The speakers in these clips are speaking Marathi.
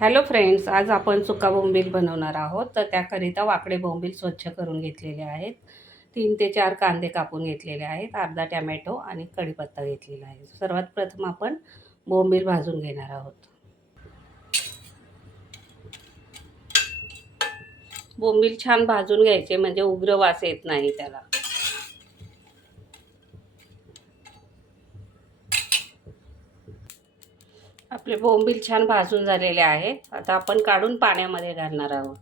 हॅलो फ्रेंड्स आज आपण सुका बोंबील बनवणार आहोत. तर त्याकरिता वाकडे बोंबील स्वच्छ करून घेतलेले आहेत. तीन ते चार कांदे कापून घेतलेले आहेत. अर्धा टॅमॅटो आणि कढीपत्ता घेतलेला आहे. सर्वात प्रथम आपण बोंबील भाजून घेणार आहोत. बोंबील छान भाजून घ्यायचे म्हणजे उग्र वास येत नाही त्याला. आपले बोंबील छान भाजून झालेले आहेत. आता आपण काढून पाण्यामध्ये घालणार आहोत.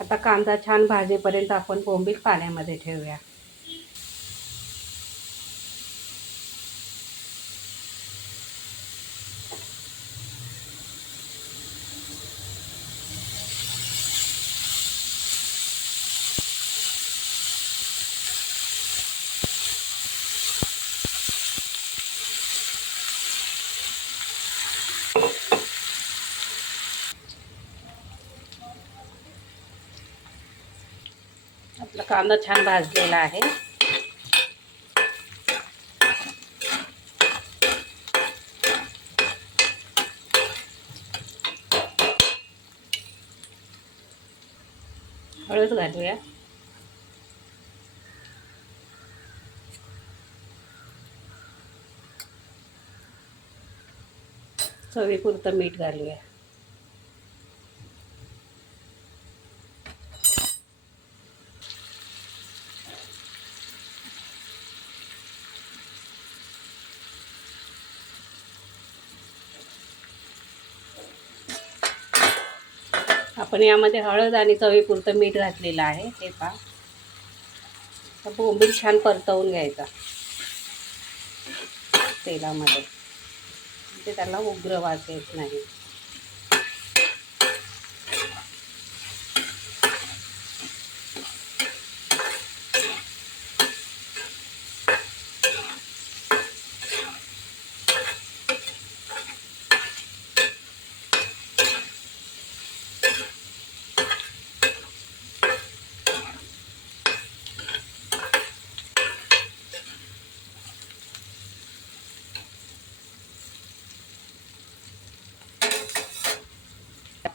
आता कांदा छान भाजेपर्यंत आपण बोंबील पाण्यामध्ये ठेवूया. आपला कांदा छान भाजलेला आहे. हळद घालूया. मीठ घालूया. आपण यामध्ये हळद आणि चवीपुरतं मीठ घातलेलं आहे हे पहा. आता बोंबील छान परतवून घ्यायचा. तेलामध्ये. म्हणजे त्याला उग्र वास येत नाही.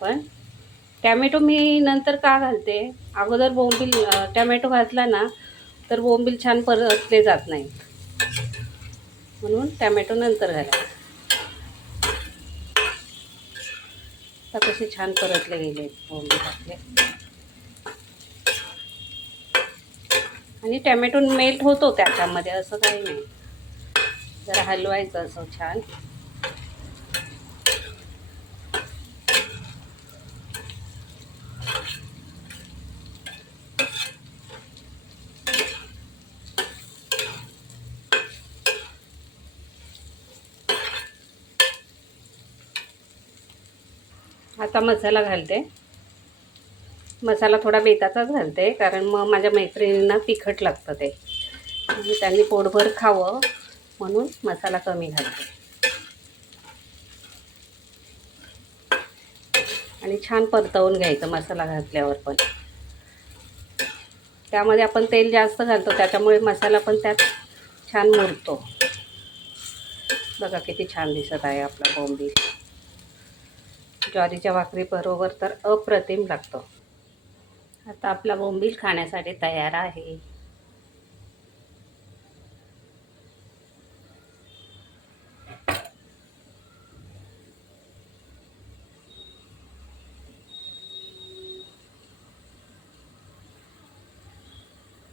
आपण. टॅमॅटो मी नंतर का घालते? अगोदर बोंबील टॅमॅटो घातला ना तर बोंबील छान परतले जात नाही. म्हणून टॅमॅटो नंतर घाला. आता कसे छान परतले गेले बोंबील घातले आणि टॅमॅटो मेल्ट होतो त्याच्यामध्ये असं काही नाही. जरा हलवायचं असं छान. आता मसाला घालते. मसाला थोडा बेताचाच घालते कारण मग माझ्या मैत्रिणींना तिखट लागतं ते. आणि त्यांनी पोटभर खावं म्हणून मसाला कमी घालते. आणि छान परतवून घ्यायचं मसाला घातल्यावर पण. त्यामध्ये आपण तेल जास्त घालतो त्याच्यामुळे मसाला पण त्यात छान मुरतो. बघा किती छान दिसत आहे आपला बोंबील ज्वारीच्या भाकरीबरोबर तर अप्रतिम लागतो. आता आपला बोंबील खाण्यासाठी तयार आहे.